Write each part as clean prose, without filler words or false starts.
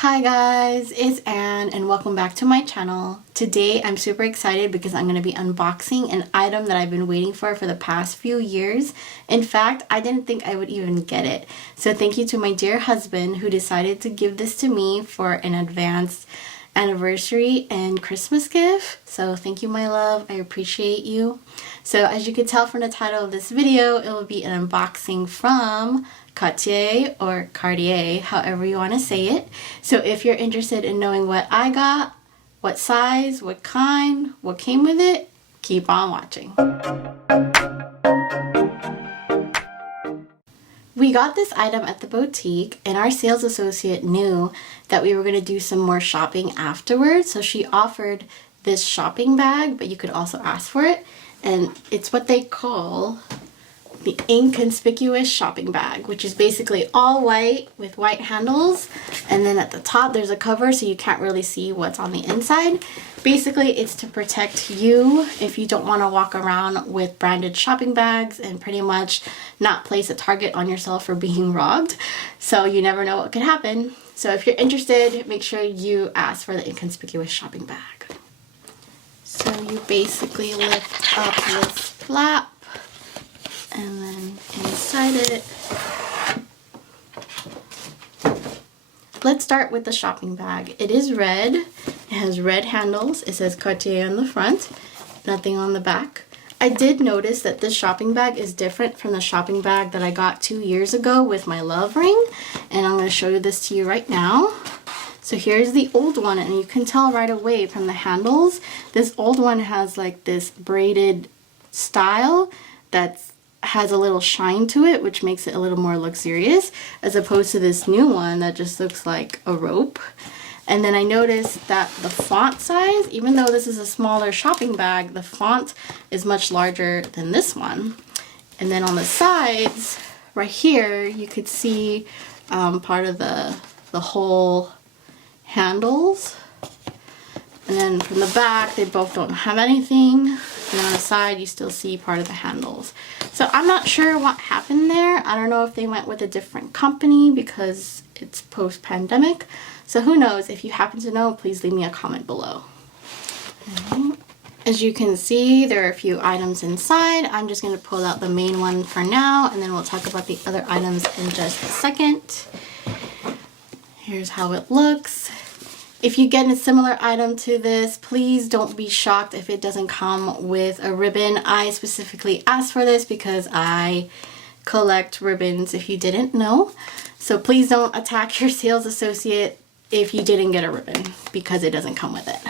Hi guys, it's Anne and welcome back to my channel. Today I'm super excited because I'm going to be unboxing an item that I've been waiting for the past few years. In fact, I didn't think I would even get it. So thank you to my dear husband who decided to give this to me for an advanced anniversary and Christmas gift. So thank you, my love. I appreciate you. So as you can tell from the title of this video, it will be an unboxing from Cartier or Cartier, however you want to say it. So if you're interested in knowing what I got, what size, what kind, what came with it, keep on watching. We got this item at the boutique and our sales associate knew that we were going to do some more shopping afterwards. So she offered this shopping bag, but you could also ask for it. And it's what they call the Inconspicuous Shopping Bag, which is basically all white with white handles, and then at the top there's a cover so you can't really see what's on the inside. Basically it's to protect you if you don't want to walk around with branded shopping bags and pretty much not place a target on yourself for being robbed. So you never know what could happen. So if you're interested, make sure you ask for the Inconspicuous Shopping Bag. So you basically lift up this flap, and then inside it, let's start with the shopping bag. It is red. It has red handles. It says Cartier on the front, nothing on the back. I did notice that this shopping bag is different from the shopping bag that I got 2 years ago with my love ring, and I'm going to show this to you right now. So here's the old one, and you can tell right away from the handles, this old one has like this braided style that has a little shine to it, which makes it a little more luxurious, as opposed to this new one that just looks like a rope. And then I noticed that the font size, even though this is a smaller shopping bag, the font is much larger than this one. And then on the sides, right here, you could see part of the whole handles. And then from the back, they both don't have anything. And on the side, you still see part of the handles. So I'm not sure what happened there. I don't know if they went with a different company because it's post-pandemic. So who knows? If you happen to know, please leave me a comment below. As you can see, there are a few items inside. I'm just going to pull out the main one for now, and then we'll talk about the other items in just a second. Here's how it looks. If you get a similar item to this, please don't be shocked if it doesn't come with a ribbon. I specifically asked for this because I collect ribbons, if you didn't know. So please don't attack your sales associate if you didn't get a ribbon because it doesn't come with it.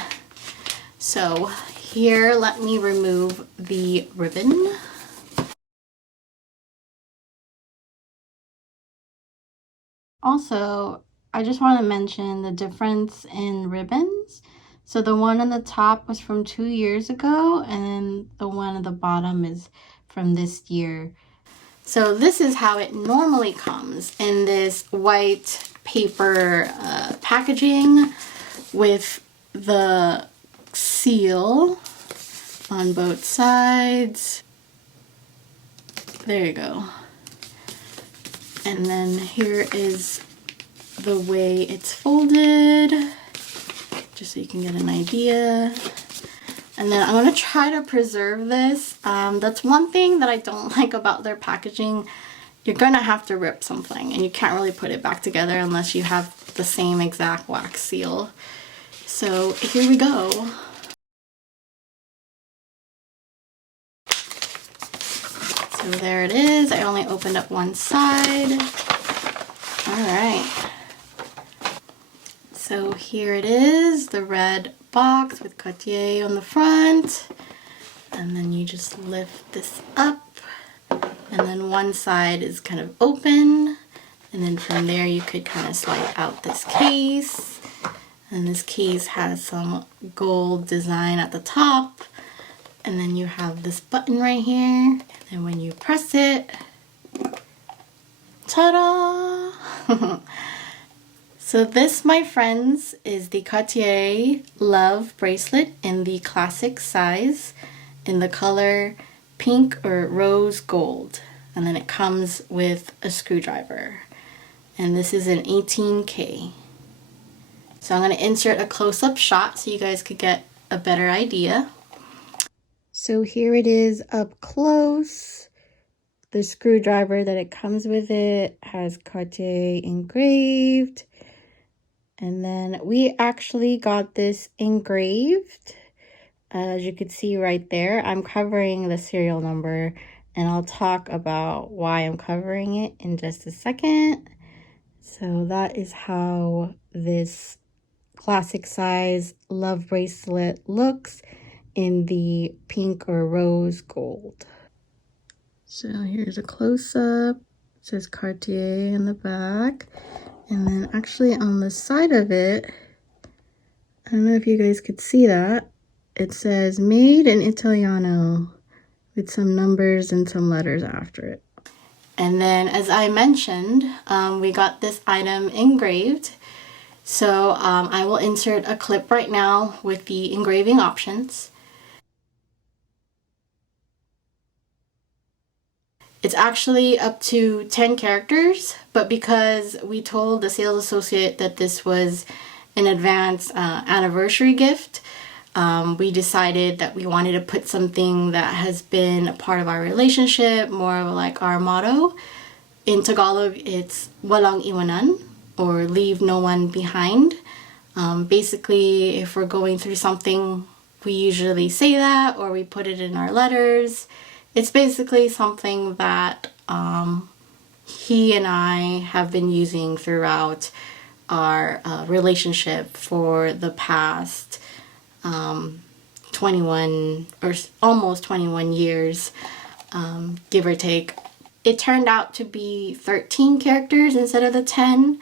So here, let me remove the ribbon. Also, I just want to mention the difference in ribbons. So the one on the top was from 2 years ago, and then the one at the bottom is from this year. So this is how it normally comes, in this white paper packaging with the seal on both sides. There you go. And then here is the way it's folded, just so you can get an idea. And then I'm going to try to preserve this. That's one thing that I don't like about their packaging. You're going to have to rip something, and you can't really put it back together unless you have the same exact wax seal. So here we go. So there it is. I only opened up one side. All right. So here it is, the red box with Cartier on the front. And then you just lift this up. And then one side is kind of open. And then from there you could kind of slide out this case. And this case has some gold design at the top. And then you have this button right here. And when you press it, ta-da! So this, my friends, is the Cartier Love bracelet in the classic size in the color pink or rose gold. And then it comes with a screwdriver. And this is an 18K. So I'm going to insert a close-up shot so you guys could get a better idea. So here it is up close. The screwdriver that it comes with it has Cartier engraved. And then we actually got this engraved. As you can see right there, I'm covering the serial number, and I'll talk about why I'm covering it in just a second. So that is how this classic size love bracelet looks in the pink or rose gold. So here's a close-up. It says Cartier in the back. And then actually on the side of it, I don't know if you guys could see that, it says Made in Italiano with some numbers and some letters after it. And then as I mentioned, we got this item engraved. So I will insert a clip right now with the engraving options. It's actually up to 10 characters, but because we told the sales associate that this was an advance anniversary gift, we decided that we wanted to put something that has been a part of our relationship, more of like our motto. In Tagalog, it's walang iwanan, or leave no one behind. Basically, if we're going through something, we usually say that, or we put it in our letters. It's basically something that he and I have been using throughout our relationship for the past 21 or almost 21 years, give or take. It turned out to be 13 characters instead of the 10,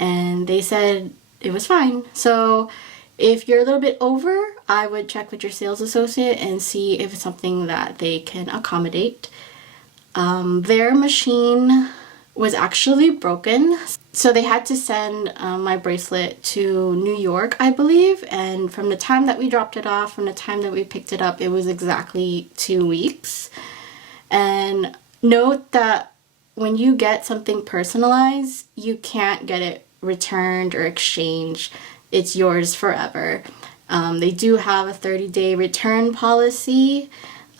and they said it was fine. So if you're a little bit over, I would check with your sales associate and see if it's something that they can accommodate. Their machine was actually broken, so they had to send my bracelet to New York, I believe, and from the time that we dropped it off, from the time that we picked it up, it was exactly 2 weeks. And note that when you get something personalized, you can't get it returned or exchanged. It's yours forever. They do have a 30-day return policy.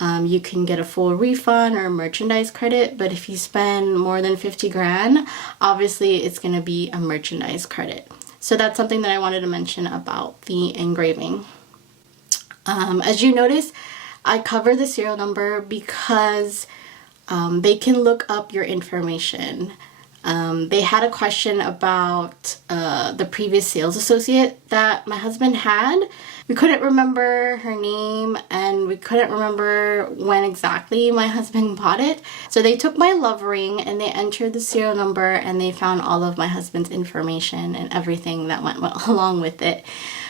You can get a full refund or merchandise credit, but if you spend more than 50 grand, obviously it's going to be a merchandise credit. So that's something that I wanted to mention about the engraving. As you notice, I cover the serial number because they can look up your information. They had a question about the previous sales associate that my husband had. We couldn't remember her name, and we couldn't remember when exactly my husband bought it. So they took my love ring and they entered the serial number, and they found all of my husband's information and everything that went along with it.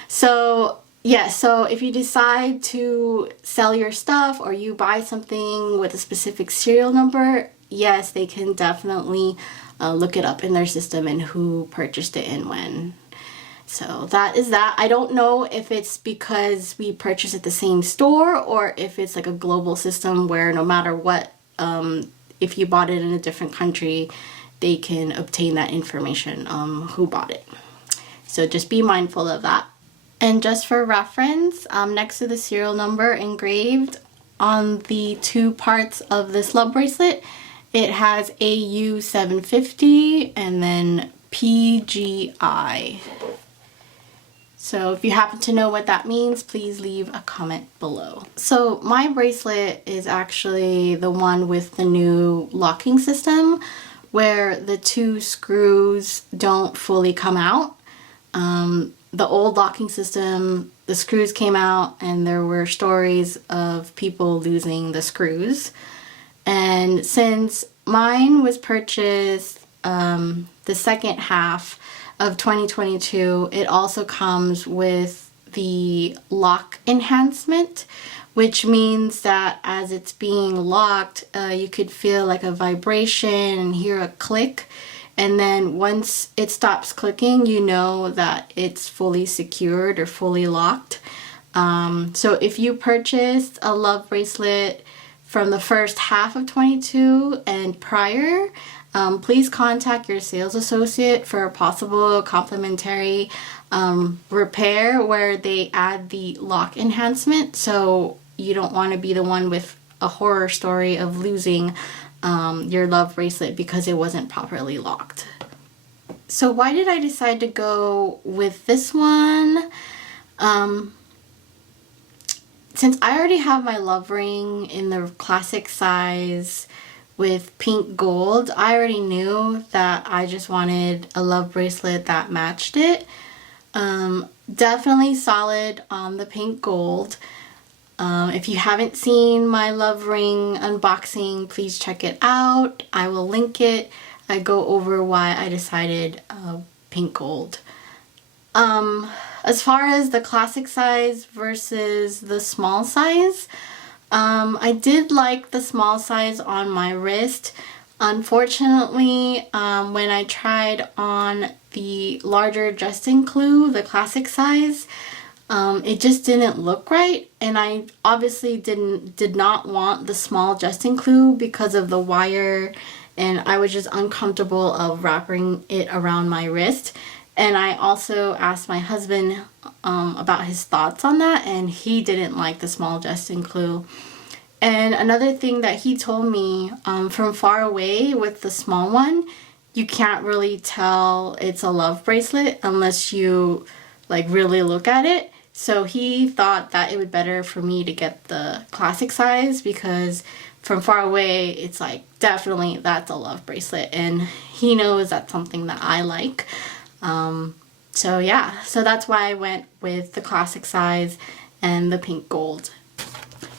So yeah, so if you decide to sell your stuff or you buy something with a specific serial number, yes, they can definitely look it up in their system and who purchased it and when. So that is that. I don't know if it's because we purchased at the same store or if it's like a global system where no matter what, if you bought it in a different country, they can obtain that information, who bought it. So just be mindful of that. And just for reference, next to the serial number engraved on the two parts of this love bracelet, it has AU 750 and then PGI. So if you happen to know what that means, please leave a comment below. So my bracelet is actually the one with the new locking system where the two screws don't fully come out. The old locking system, the screws came out and there were stories of people losing the screws. And since mine was purchased the second half of 2022, it also comes with the lock enhancement, which means that as it's being locked, you could feel like a vibration and hear a click. And then once it stops clicking, you know that it's fully secured or fully locked. So if you purchased a love bracelet from the first half of 22 and prior, please contact your sales associate for a possible complimentary repair where they add the lock enhancement, so you don't want to be the one with a horror story of losing your love bracelet because it wasn't properly locked. So why did I decide to go with this one? Since I already have my love ring in the classic size with pink gold, I already knew that I just wanted a love bracelet that matched it. Definitely solid on the pink gold. If you haven't seen my love ring unboxing, please check it out. I will link it. I go over why I decided pink gold. As far as the classic size versus the small size, I did like the small size on my wrist. Unfortunately, when I tried on the larger Juste Un Clou, the classic size, it just didn't look right, and I obviously did not want the small Juste Un Clou because of the wire, and I was just uncomfortable of wrapping it around my wrist. And I also asked my husband about his thoughts on that, and he didn't like the small Juste Un Clou. And another thing that he told me, from far away with the small one, you can't really tell it's a love bracelet unless you like really look at it. So he thought that it would be better for me to get the classic size because from far away it's like definitely that's a love bracelet, and he knows that's something that I like. So yeah, so that's why I went with the classic size and the pink gold.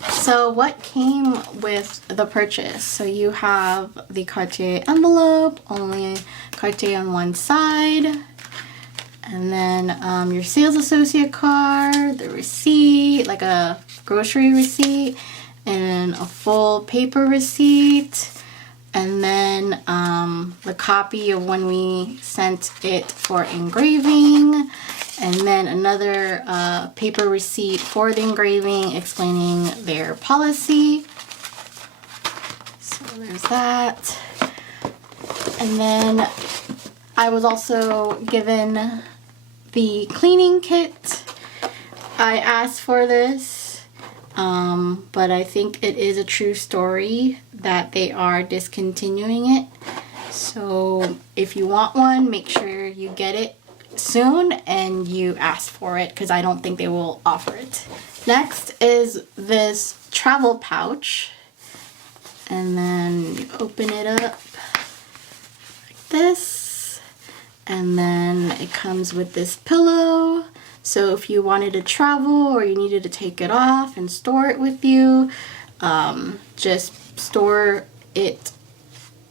So what came with the purchase? So you have the Cartier envelope, only Cartier on one side, and then your sales associate card, the receipt, like a grocery receipt, and a full paper receipt, and then the copy of when we sent it for engraving, and then another paper receipt for the engraving explaining their policy. So there's that. And then I was also given the cleaning kit. I asked for this, but I think it is a true story that they are discontinuing it. So if you want one, make sure you get it soon and you ask for it because I don't think they will offer it. Next is this travel pouch, and then you open it up like this, and then it comes with this pillow. So if you wanted to travel or you needed to take it off and store it with you, just store it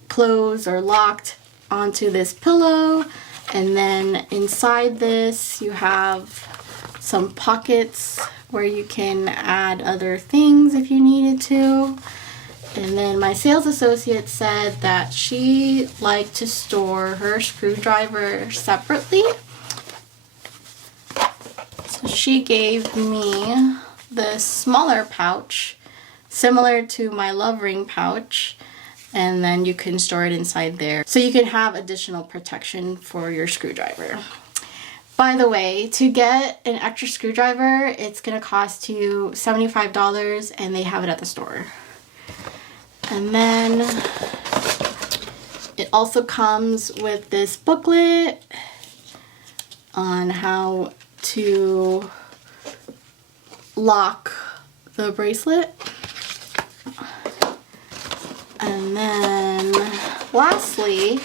closed or locked onto this pillow. And then inside this you have some pockets where you can add other things if you needed to. And then my sales associate said that she liked to store her screwdriver separately. So she gave me this smaller pouch, similar to my love ring pouch, and then you can store it inside there. So you can have additional protection for your screwdriver. By the way, to get an extra screwdriver, it's gonna cost you $75 and they have it at the store. And then it also comes with this booklet on how to lock the bracelet. And then lastly,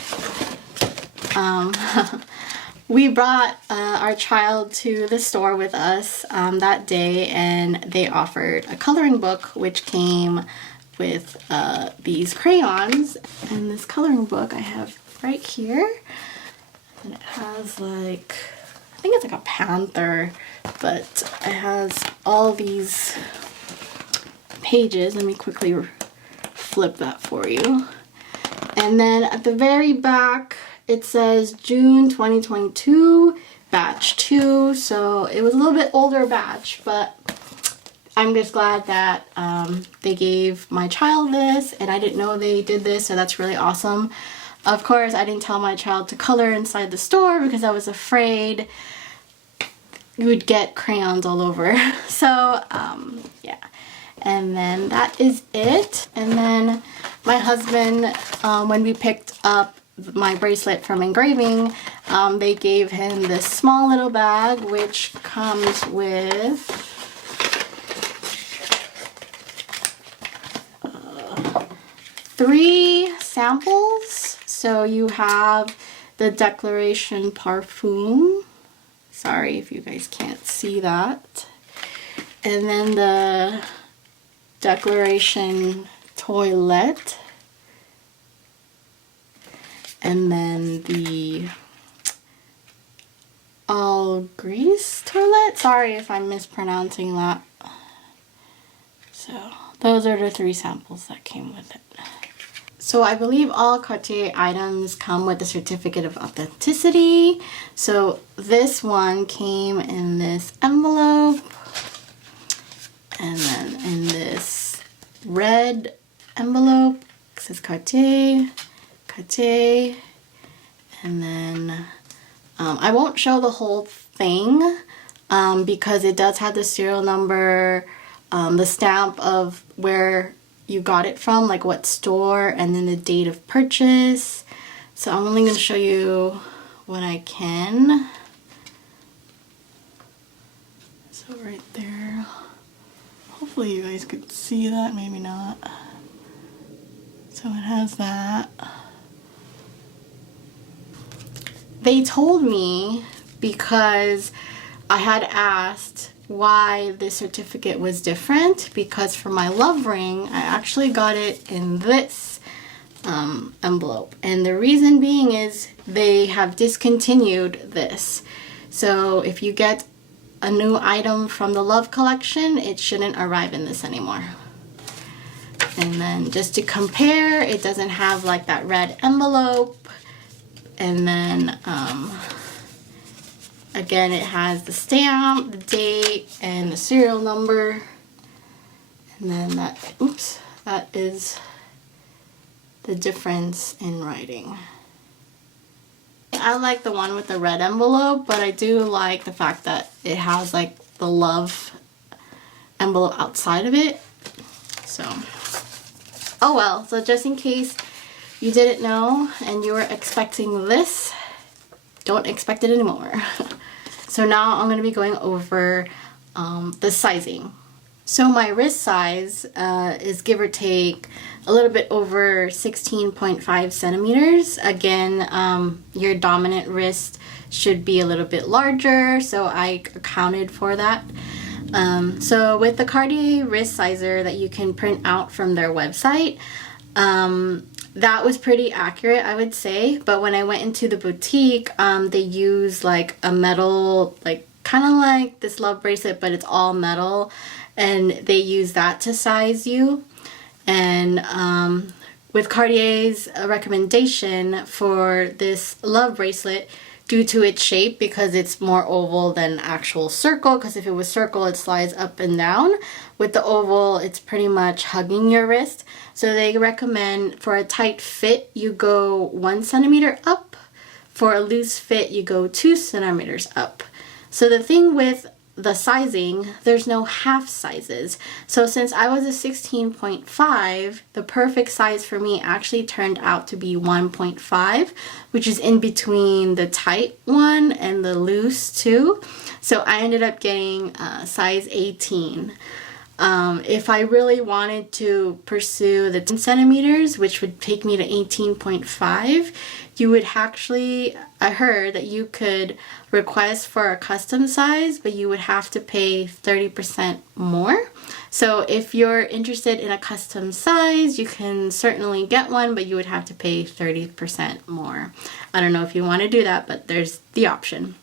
we brought our child to the store with us that day, and they offered a coloring book which came with these crayons. And this coloring book I have right here, and it has like, I think it's like a panther, but it has all these pages. Let me quickly flip that for you. And then at the very back it says June 2022 batch 2, so it was a little bit older batch, but I'm just glad that they gave my child this, and I didn't know they did this, so that's really awesome. Of course, I didn't tell my child to color inside the store because I was afraid you would get crayons all over. So, yeah. And then that is it. And then my husband, when we picked up my bracelet from Engraving, they gave him this small little bag, which comes with 3 samples. So you have the Declaration Parfum. Sorry if you guys can't see that. And then the Declaration Toilette. And then the All Grease Toilette. Sorry if I'm mispronouncing that. So those are the 3 samples that came with it. So I believe all Cartier items come with a certificate of authenticity. So this one came in this envelope, and then in this red envelope. It says Cartier, Cartier, and then I won't show the whole thing because it does have the serial number, the stamp of where you got it from, like what store, and then the date of purchase. So I'm only going to show you what I can. So right there, hopefully you guys could see that, maybe not. So it has that. They told me, because I had asked why this certificate was different, because for my love ring I actually got it in this envelope, and the reason being is they have discontinued this. So if you get a new item from the love collection, it shouldn't arrive in this anymore. And then just to compare, it doesn't have like that red envelope, and then again, it has the stamp, the date, and the serial number. And then that, oops, that is the difference in writing. I like the one with the red envelope, but I do like the fact that it has like the love envelope outside of it. So, oh well, so just in case you didn't know and you were expecting this, don't expect it anymore. So now I'm going to be going over the sizing. So my wrist size is give or take a little bit over 16.5 centimeters. Again, your dominant wrist should be a little bit larger, so I accounted for that. So with the Cartier wrist sizer that you can print out from their website, that was pretty accurate, I would say. But when I went into the boutique, they use like a metal, like kind of like this love bracelet, but it's all metal, and they use that to size you. And with Cartier's recommendation for this love bracelet, due to its shape, because it's more oval than actual circle, because if it was circle it slides up and down. With the oval, it's pretty much hugging your wrist. So they recommend for a tight fit you go 1 centimeter up. For a loose fit you go 2 centimeters up. So the thing with the sizing, there's no half sizes. So since I was a 16.5, the perfect size for me actually turned out to be 1.5, which is in between the tight one and the loose two. So I ended up getting size 18. If I really wanted to pursue the 10 centimeters, which would take me to 18.5, you would actually, I heard that you could request for a custom size, but you would have to pay 30% more. So if you're interested in a custom size, you can certainly get one, but you would have to pay 30% more. I don't know if you want to do that, but there's the option.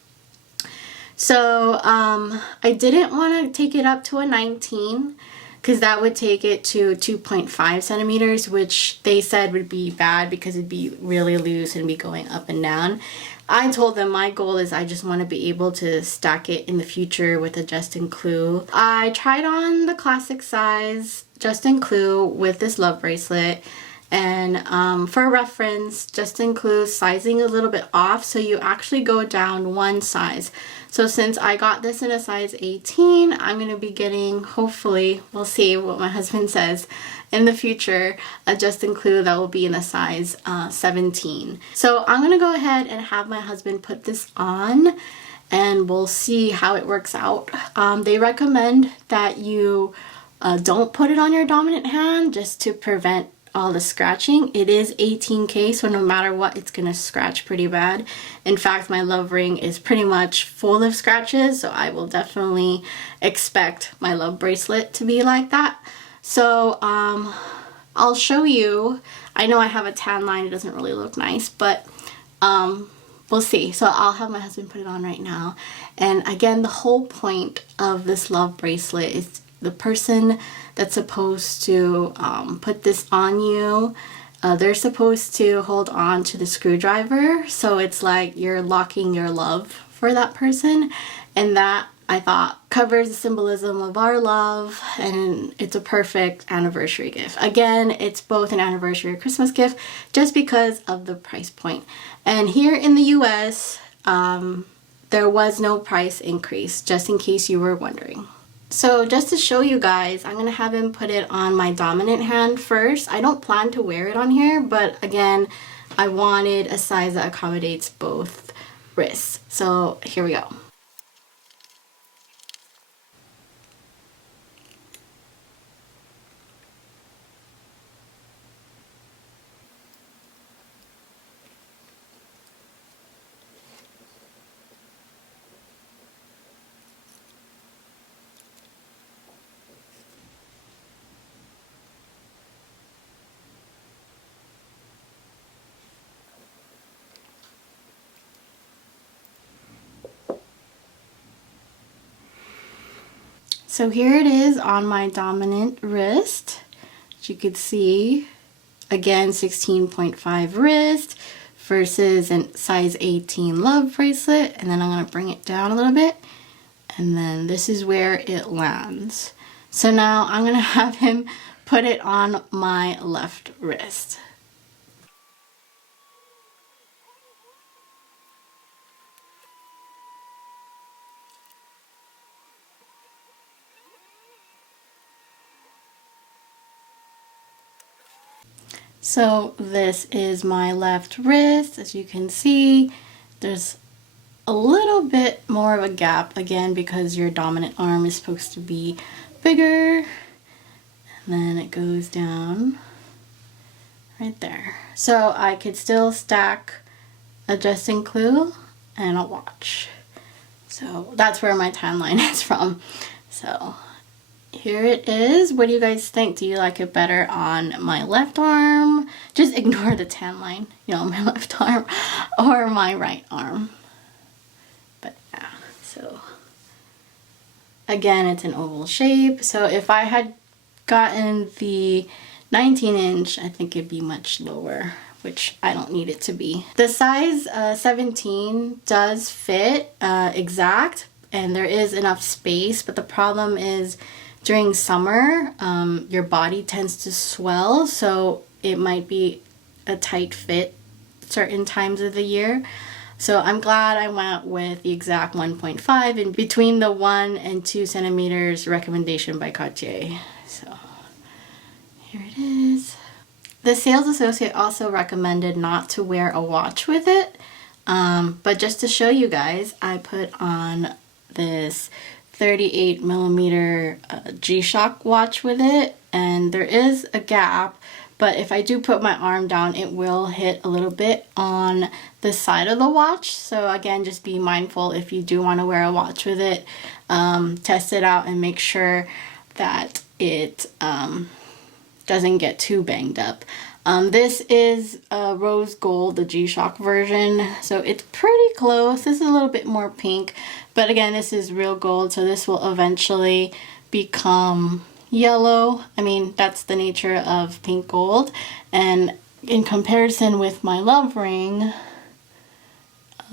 So I didn't want to take it up to a 19 because that would take it to 2.5 centimeters, which they said would be bad because it'd be really loose and be going up and down. I told them my goal is I just want to be able to stack it in the future with a Juste Un Clou. I tried on the classic size Juste Un Clou with this love bracelet, And for reference, Juste Un Clou sizing a little bit off, so you actually go down one size. So since I got this in a size 18, I'm going to be getting, hopefully, we'll see what my husband says, in the future, a Juste Un Clou that will be in a size 17. So I'm going to go ahead and have my husband put this on, and we'll see how it works out. They recommend that you don't put it on your dominant hand just to prevent all the scratching. It is 18K, so no matter what, it's gonna scratch pretty bad. In fact, my love ring is pretty much full of scratches, so I will definitely expect my love bracelet to be like that. So I'll show you. I know I have a tan line, it doesn't really look nice, but we'll see. So I'll have my husband put it on right now. And again, the whole point of this love bracelet is the person that's supposed to put this on you, they're supposed to hold on to the screwdriver, so it's like you're locking your love for that person, and that, I thought, covers the symbolism of our love, and it's a perfect anniversary gift. Again, it's both an anniversary or Christmas gift just because of the price point. And here in the US, there was no price increase, just in case you were wondering. So just to show you guys, I'm going to have him put it on my dominant hand first. I don't plan to wear it on here, but again, I wanted a size that accommodates both wrists. So here we go. So here it is on my dominant wrist. As you could see, again, 16.5 wrist versus a size 18 love bracelet. And then I'm going to bring it down a little bit. And then this is where it lands. So now I'm going to have him put it on my left wrist. So this is my left wrist. As you can see, there's a little bit more of a gap, again, because your dominant arm is supposed to be bigger. And then it goes down right there. So I could still stack a Juste Un Clou and a watch. So that's where my tan line is from. So here it is. What do you guys think? Do you like it better on my left arm? Just ignore the tan line, you know, my left arm, or my right arm. But yeah, so again, it's an oval shape. So if I had gotten the 19-inch, I think it'd be much lower, which I don't need it to be. The size 17 does fit exact, and there is enough space, but the problem is during summer, your body tends to swell, so it might be a tight fit certain times of the year. So I'm glad I went with the exact 1.5 in between the 1 and 2 centimeters recommendation by Cartier. So here it is. The sales associate also recommended not to wear a watch with it, but just to show you guys, I put on this 38 millimeter G-Shock watch with it, and there is a gap, but if I do put my arm down, it will hit a little bit on the side of the watch. So again, just be mindful if you do want to wear a watch with it. Test it out and make sure that it doesn't get too banged up. This is rose gold, the G-Shock version, so it's pretty close. This is a little bit more pink, but again, this is real gold, so this will eventually become yellow. I mean, that's the nature of pink gold. And in comparison with my love ring,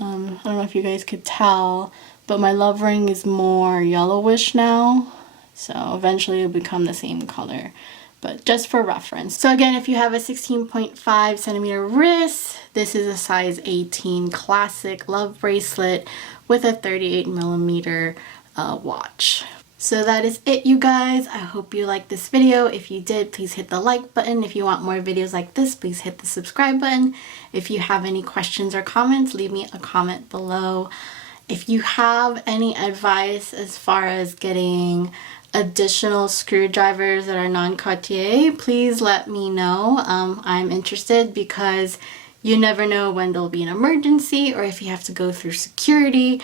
I don't know if you guys could tell, but my love ring is more yellowish now, so eventually it'll become the same color. but just for reference. So again, if you have a 16.5 centimeter wrist, this is a size 18 classic love bracelet with a 38 millimeter watch. So that is it, you guys. I hope you liked this video. If you did, please hit the like button. If you want more videos like this, please hit the subscribe button. If you have any questions or comments, leave me a comment below. If you have any advice as far as getting additional screwdrivers that are non-Cartier, please let me know. I'm interested because you never know when there'll be an emergency or if you have to go through security.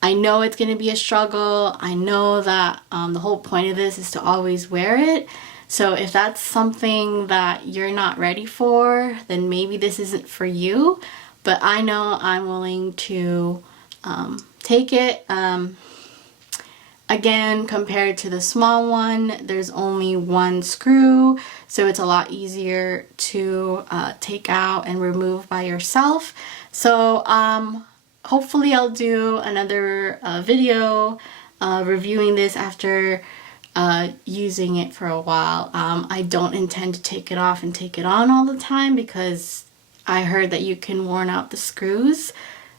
I know it's going to be a struggle. I know that the whole point of this is to always wear it. So if that's something that you're not ready for, then maybe this isn't for you. But I know I'm willing to take it. Again, compared to the small one, there's only one screw, so it's a lot easier to take out and remove by yourself. So hopefully I'll do another video reviewing this after using it for a while. I don't intend to take it off and take it on all the time because I heard that you can worn out the screws.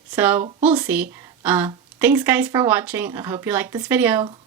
So we'll see. Thanks guys for watching. I hope you liked this video.